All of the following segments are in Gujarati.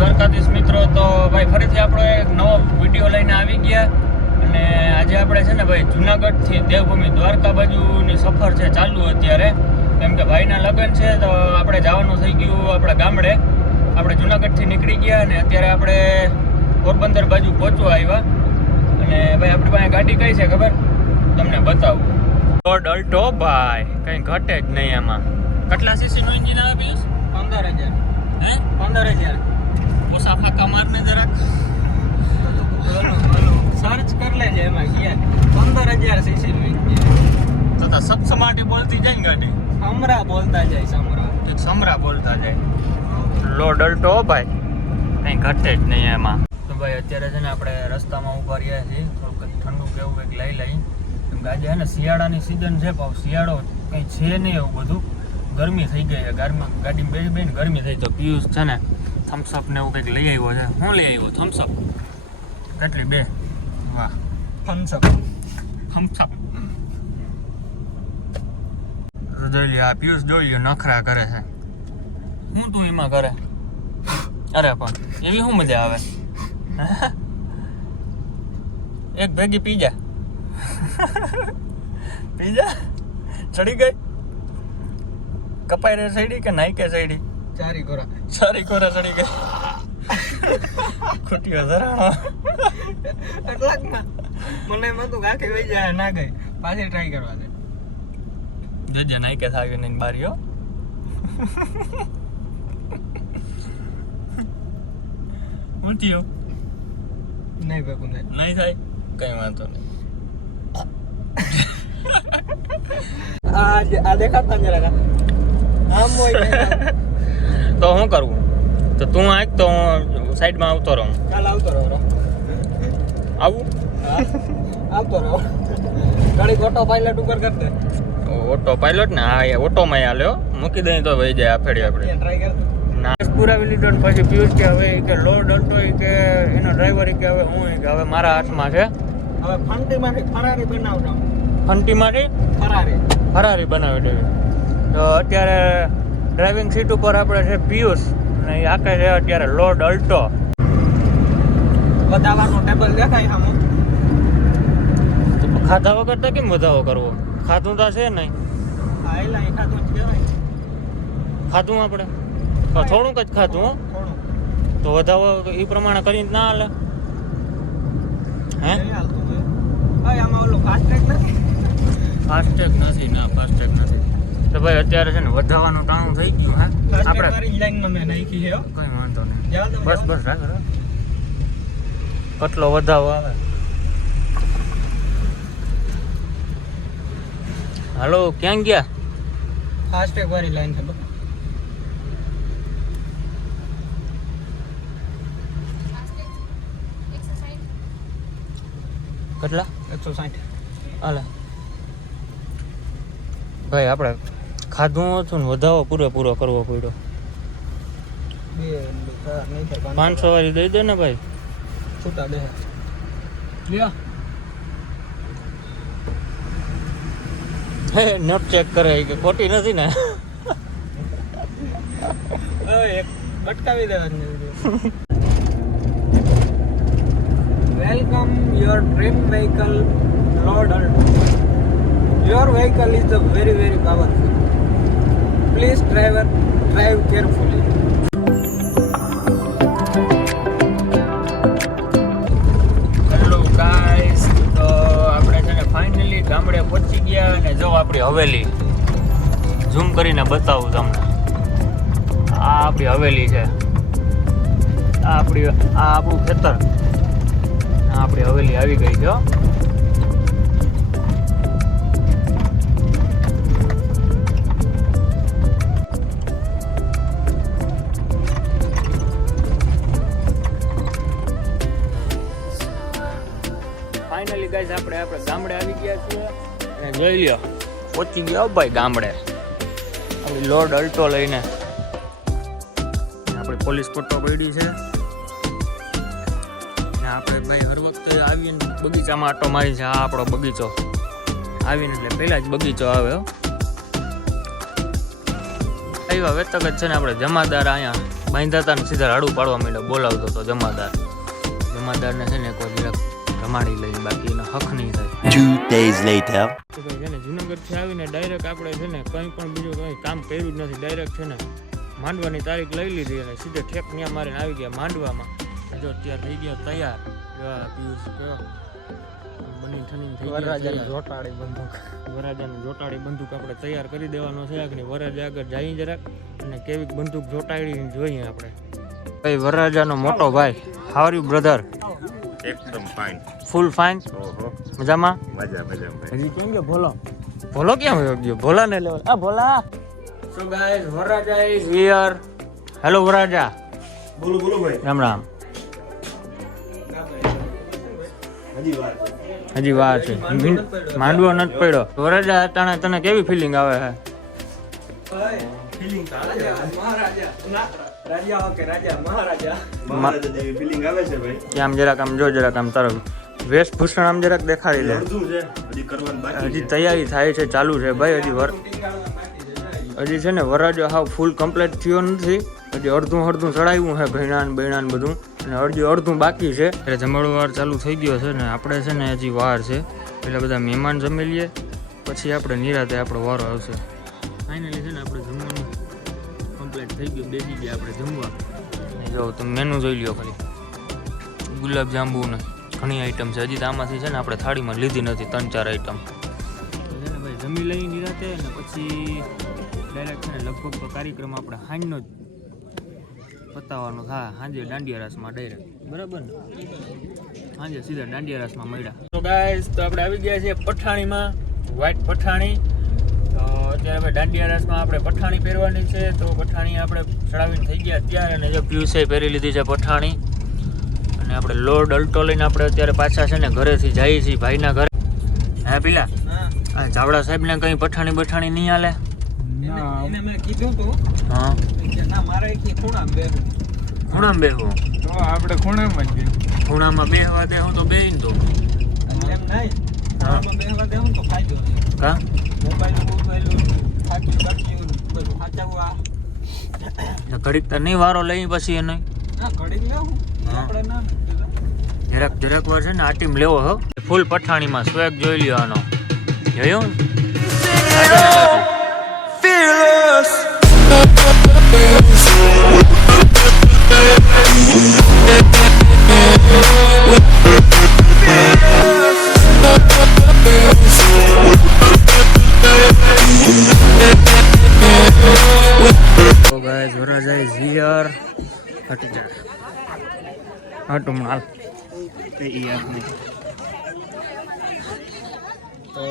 દ્વારકાધીશ મિત્રો તો ભાઈ ફરીથી આપણો એક નવો વીડિયો લઈને આવી ગયા. અને આજે આપણે છે ને ભાઈ જુનાગઢથી દેવભૂમિ દ્વારકા બાજુની સફર છે ચાલુ અત્યારે. કેમ કે ભાઈના લગ્ન છે તો આપણે જવાનું થઈ ગયું આપણા ગામડે. આપણે જુનાગઢથી નીકળી ગયા અને અત્યારે આપણે પોરબંદર બાજુ પહોંચવા આવ્યા. અને ભાઈ આપણી પાસે ગાડી કઈ છે ખબર? તમને બતાવું. ગોડ અલ્ટો ભાઈ કંઈ ઘટે જ નહીં એમાં કેટલા સીસીનું એન્જિન આવે પિયુષ? પંદર હજાર. હે? પંદર હજાર ઓછા ફાકા મારને જરાક સર્ચ કરી લેજે એમાં ગયા પંદર હજાર સીસી. તથા સપસમાટી બોલતી જાય ને ગાડી? સમરા બોલતા જાય સમરા. સમરા બોલતા જાય. લો ડલ્ટો ભાઈ. કંઈ ઘટે જ નહીં એમાં. તો ભાઈ અત્યારે છે ને આપણે રસ્તામાં ઊભા રહ્યા છીએ. થોડુંક ઠંડુ કે એવું કંઈક લઈ લઈ. કેમ કે આજે ને શિયાળાની સિઝન છે ભાવ શિયાળો કંઈ છે નહીં એવું બધું. ગરમી થઈ ગઈ છે. ગરમી ગાડીમાં બેસી બેન ગરમી થઈ. તો પિયુષ છે ને થમ્સઅપ ને એવું કંઈક લઈ આવ્યો છે. હું લઈ આવ્યો? થમ્સઅપ કેટલી બે. વાહ. થમ્સઅપ થમ્સઅપ જોઈ લે આ પિયુષ જોઈ લ્યો નખરા કરે છે. શું તું એમાં કરે? અરે પણ એવી શું મજા આવે? હે? એક ભેગી પી જા. પી જા? ચડી ગઈ? કપાઈ રે સડી કે નાઈ કે સડી ચારી ગોરા. સારી કોરા ચડી ગઈ. ખોટી હજારાણો એટલાકમાં મને એમ હતું કે આખી વહી જાય ના ગઈ. પાછી ટ્રાય કરવા દે. જજે નાઈ કે થાવી નહીં બારીઓ હું. થયું? નહીં ભેગું થાય. નહીં થાય? કઈ વાંધો નહીં. આ જે- આ દેખાતા ને આમ હોય તો શું કરવું તો તું આંખ તો હું સાઈડમાં આવતો રહું. કાલ આવતો રહો આવું? આવતો રહો. ઘડીક ઓટો પાયલટ ઉપર કર દે. ઓટો પાયલટ ને? હા એ ઓટોમાં હાલ્યો મૂકી દઈએ તો વહી જાય આફેડી આપણે. ટ્રાય કર ના. પુરાવી લીધો પછી પિયુષ કે હવે કે લોડ અલ્ટો કે એનો ડ્રાઈવર કે હવે હું કે હવે મારા હાથમાં છે. હવે ફંટીમાંથી ફરારી બનાવજો ફંટીમાંથી? ફરારી. ફરારી બનાવી દેવી. તો અત્યારે ડ્રાઇવિંગ સીટ ઉપર આપણે છે પિયુષ. અને એ આખે છે અત્યારે લોડ અલ્ટો. બતાવવાનું ટેબલ દેખાય આમ તો ખાધા વગર તો કેમ વધાવો કરવો? ખાધું તો છે નહીં. ખાધું આપણે? થોડુંક જ ખાધું તો વધાવો એ પ્રમાણે કરીને ના હાલે. હે? ફાસ્ટેગ નથી? ના ફાસ્ટેગ નથી. તો ભાઈ અત્યારે છે ને વધવાનું ટાણું થઈ ગયું હા? આપણે વાળી લાઈનમાં મેં નાખી છે કઈ વાંધો નહીં. બસ બસ રાખ. કેટલો વધાવો આવે. હાલો ક્યાં ગયા? ફાસ્ટ ટ્રેક વાળી લાઈન છે કેટલા? એકસો સાઠ. હાલે. ભાઈ આપણે ખાધું હતું ને વધાવો પૂરેપૂરો કરવો પડ્યો. પાંચસો વાળી દઈ દે ને ભાઈ. છૂટા બે. લ્યો. હે નોટ ચેક કરે કે ખોટી નથી ને. બટકાવી દેવાની welcome your dream vehicle load your vehicle is a very very powerful. Please driver drive carefully hello guys તો આપણે છે ને ફાઇનલી ગામડે પહોંચી ગયા અને જો આપણી હવેલી. ઝૂમ કરીને બતાવું તમને. આ આપણી હવેલી છે. આ આપણી આ આપણું ખેતર. આપણી હવેલી આવી ગઈ છે જોઈ લ્યો. પહોંચી ગયો ભાઈ ગામડે. આપણી લોડ અલ્ટો લઈને. આપણે પોલીસ પટ્ટો પડી છે. આપણે ભાઈ હર વખતે આવીને બગીચામાં આટો મારી છે આ આપણો બગીચો. આવીને એટલે પહેલા જ બગીચો આવે હો. આવ્યા વેતક જ છે ને આપણે જમાદાર અહીંયા. બાંધ્યા હતા ને સીધા રાડું પાડવા માંડ્યો બોલાવતો હતો જમાદાર. જમાદારને છે ને કોઈ જરાક રમાડી લઈને બાકી એનો હક નહીં થાય. Two days later. તો ભાઈ છે ને જુનાગઢથી આવીને ડાયરેક્ટ આપણે છે ને કંઈ પણ બીજું કંઈ કામ કર્યું જ નથી. ડાયરેક્ટ છે ને માંડવાની તારીખ લઈ લીધી અને સીધે ઠેક ત્યાં મારીને આવી ગયા માંડવામાં. જો અત્યારે થઈ ગયા તૈયાર. જો આ પિયુષ બની ઠની થઈ ગયા વરરાજાની તૈયાર. જોટાળી બંદૂક. વરાજાની જોટાળી બંદૂક આપણે તૈયાર કરી દેવાનો છે. કે વરરાજા આગળ જઈ જરાક અને કેવી બંદૂક જોટાડી જોઈએ આપણે. ભાઈ વરરાજાનો મોટો ભાઈ હાવ યુ બ્રધર એકદમ ફાઇન ફૂલ ફાઇન ઓહો. મજામાં? મજા મજા હજી કેમ કે ભોલો? ભોલો કેમ ગયો? ભોલા ને લેવલ આ ભોલા. સો ગાઈસ વરાજા ઇઝ હિયર હેલો વરાજા બોલો બોલો ભાઈ. રામ રામ. હજી વાર હજી વાર છે. માંડવો નથી પડ્યો. વરાજા તને તને કેવી ફિલિંગ આવે છે. ફિલિંગ મહારાજા. ના રાજા ઓકે રાજા? મહારાજા. મહારાજા જેવી ફિલિંગ આવે છે ભાઈ. કે આમ જરાક આમ જો જરાક આમ તરફ વેશભૂષણ આમ જરાક દેખાડી લે. હજી કરવાનું બાકી હજી તૈયારી થાય છે ચાલુ છે ભાઈ હજી વર હજી છે ને વરરાજો હાવ ફૂલ કમ્પ્લીટ થયો નથી. હજી અડધું અડધું ચડાવ્યું છે ભૈણાન બૈણાન બૈણા ને બધું. અને અડધું અડધું બાકી છે. એટલે જમણો વાર ચાલુ થઈ ગયો છે ને આપણે છે ને હજી વાર છે. એટલે બધા મહેમાન જમી લઈએ પછી આપણે નિરાતે આપણો વારો આવશે. ફાઇનલી છે ને આપણે થઈ ગયું બેસી ગયા આપણે જમવા. જાઓ જો તમે મેનુ જોઈ લ્યો ખાલી. ગુલાબ જાંબુ ને ઘણી આઈટમ છે. હજી તો આમાંથી છે ને આપણે થાળીમાં લીધી નથી ત્રણ ચાર આઈટમ ભાઈ જમી લઈ નિરાતે અને પછી ડાયરેક્ટ છે ને લગભગ તો કાર્યક્રમ આપણે હાંજનો જ પતાવવાનો. હા સાંજે દાંડિયા રાસમાં ડાયરેક્ટ બરાબર ને? સાંજે સીધા દાંડિયા રાસમાં મળ્યા. તો ગાઈસ તો આપણે આવી ગયા છીએ પઠાણીમાં વ્હાઈટ પઠાણી. અત્યારે હવે દાંડિયા રાસમાં આપણે પઠાણી પહેરવાની છે તો પઠાણી આપણે ચડાવીને થઈ ગયા અત્યારે અને જો પિયુષે પહેરી લીધી છે પઠાણી. અને આપણે લોડ અલ્ટો લઈને આપણે અત્યારે પાછા છે ને ઘરેથી જઈએ છીએ ભાઈના ઘરે. હા પેલા? હા. ચાવડા સાહેબને કંઈ પઠાણી બઠાણી નહીં હાલે? એને- એને મેં કીધું હા. કે ના મારે એક ખૂણા બે ખૂણામાં બેહવું? તો આપણે ખૂણામાં જ ખૂણામાં બેહવા દે હું તો બેહીને તો. એમ નહીં ખૂણામાં બેહવા દેવું તો ફાયદો કા? ઘડીક તો નહીં વારો લઈ પછી એને. ના ઘડીક લેવું હા. આપણે ના કીધું. જરાક જરાક વાર છે ને આ ટીમ લેવો હો. ફૂલ પઠાણીમાં સ્વેગ જોઈ લ્યો આનો. જોયું? હટી જા હટું હાલ. એ આપને તો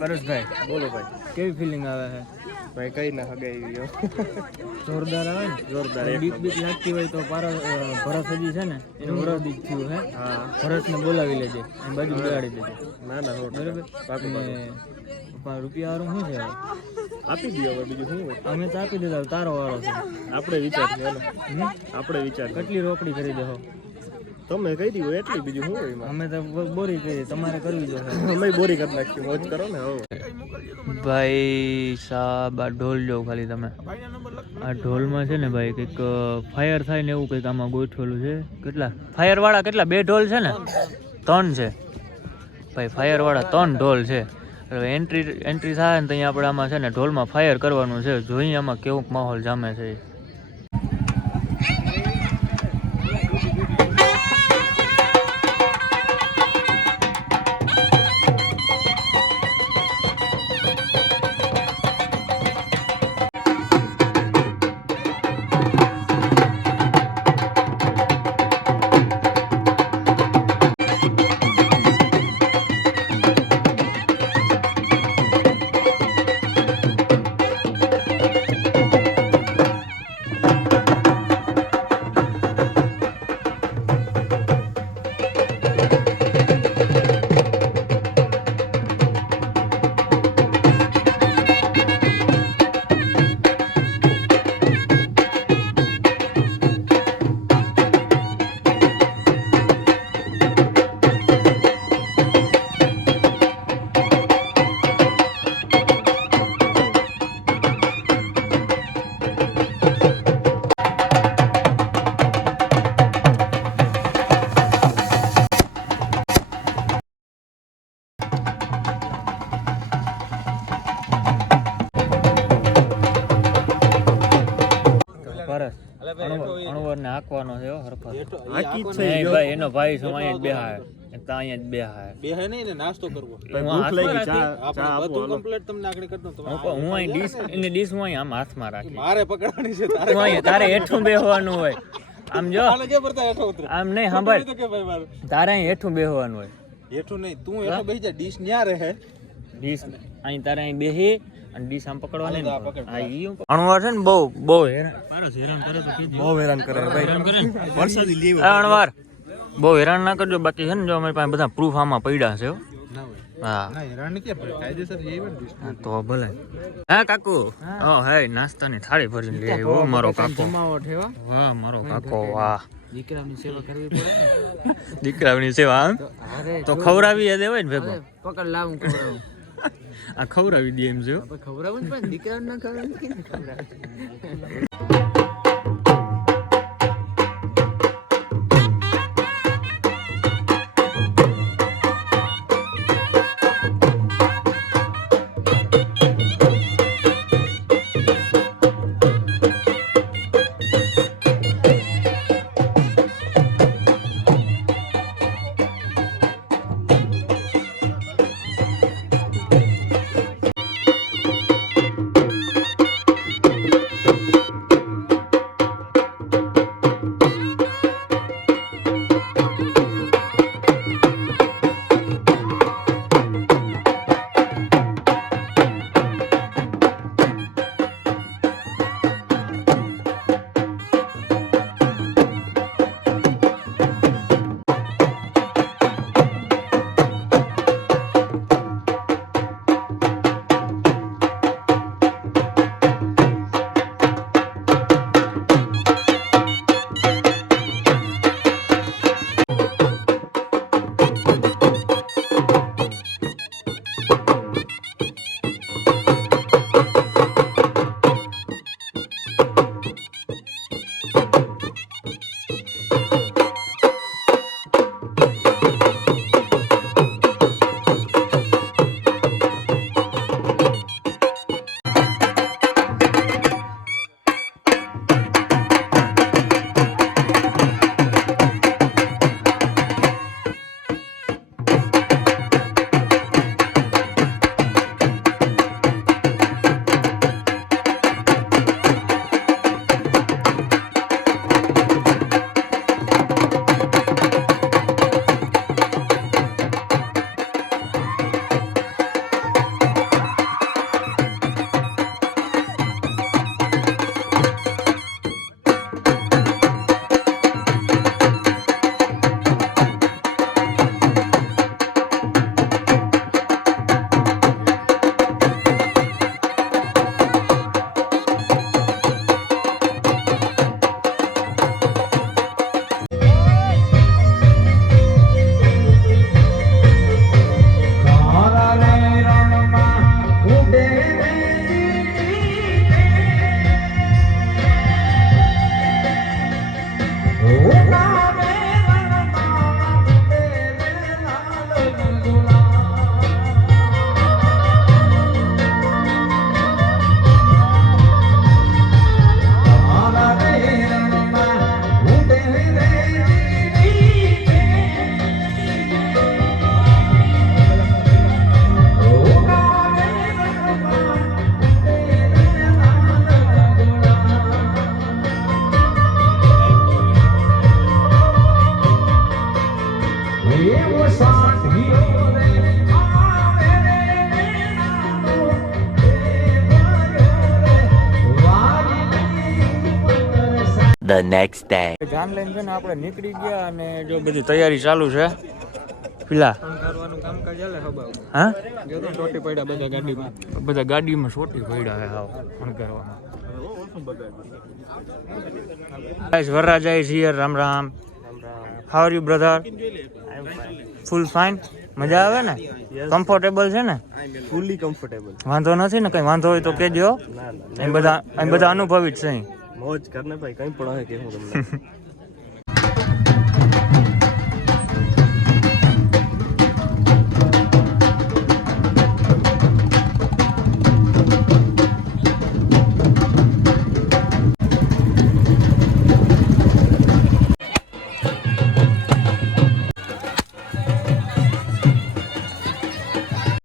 પરેશભાઈ બોલો ભાઈ. કેવી ફિલિંગ આવે છે? ભાઈ કઈ ના હગાઈ ગયો. જોરદાર આવે ને? જોરદાર બીક બીક લાગતી હોય તો પારો ભરત હજી છે ને એનું ભરત બીક થયું હે. હા. ભરતને બોલાવી લેજે એમ બાજુ બગાડી દેજે. ના ના બરાબર? રૂપિયા વાળું શું છે? આપી દીધો હવે બીજું શું હોય? અમે તો આપી દીધા તારો વારો છે. આપણે વિચાર છે આપણે વિચાર કેટલી રોકડી કરી દેહો તમે કહી દીધું એટલી બીજું શું હોય અમે તો બોરી કરી તમારે કરવી જોઈએ અમે બોરી કરી નાખ્યું મોજ કરો ને હવે. ભાઈ સાહેબ આ ઢોલ જો ખાલી તમે. આ ઢોલમાં છે ને ભાઈ કંઈક ફાયર થાય ને એવું કંઈક આમાં ગોઠવેલું છે. કેટલા? ફાયરવાળા કેટલા? બે ઢોલ છે ને? ત્રણ છે. ભાઈ ફાયરવાળા ત્રણ ઢોલ છે. હવે એન્ટ્રી એન્ટ્રી થાય ને ત્યાં આપણે આમાં છે ને ઢોલમાં ફાયર કરવાનું છે. જોઈએ આમાં કેવું માહોલ જામે છે. હાંકવાનો છે હરખો. આકી છે ભાઈ એનો ભાઈ સમાય જ બેહાય. એક જ બેહાય. બે નહીં ને નાસ્તો કરવો. ભૂખ લાગી ચા ચા આપો કમ્પ્લીટ તમને આગળ કરી હું હું અહીં ડીશ એની ડીશ હું અહીં આમ હાથમાં રાખી મારે પકડવાની છે તારે. તું અહીંયા તારે હેઠું બેહવાનું હોય. આમ જો. આમ નહીં સાંભળ. કે તારે અહીં હેઠું બેહવાનું હોય. હેઠું નહીં તું હેઠો બેસી જા ડીશ ન્યા રહે. ડીશ અહીં તારે અહીં બેહી. અને ડીશ આમ પકડવાની ને હા, ઈ હું- અણવાર છે ને બહુ બહુ હેરાન. હેરાન કરે તો બહુ હેરાન કરે ભાઈ. ને. વરસાદી લેવો અણવાર. બહુ હેરાન ના કરજો બાકી છે ને જો અમારી પાસે બધા પ્રૂફ આમાં પડ્યા છે હો. ના હા. ના ને હા, તો ભલે. હા કાકુ. ઓ હે નાસ્તાની થાળી ભરીને લઈ આવ્યો મારો કાકો. વાહ મારો કાકો વાહ. દીકરાની સેવા કરવી પડે દીકરાની સેવા તો ખવડાવી દેવાય ને ભેગો. પકડ લાવ ખવડાવું. આ ખવડાવી દે એમ જો. ખવડાવું પણ દીકરાને ખવડાવું તો નેક્સ્ટ ડે the જાન લઈને છે ને આપણે નીકળી ગયા અને જો બધી તૈયારી ચાલુ છે. પેલા. કરવાનું કામકાજ ચાલે હબાવ હા? ચોટી પડ્યા બધા ગાડીમાં બધા ગાડીમાં ચોટી પડ્યા છે હાવ અણકારવામાં Ram Ram. How are you brother full fine મજા આવે ને? કમ્ફર્ટેબલ છે ને? ફૂલી કમ્ફર્ટેબલ વાંધો નથી ને કઈ વાંધો હોય તો કહેજો. ના બધા એમ બધા અનુભવી જ છે. મોજ કરને ભાઈ કઈ પણ હોય કે હું તમને.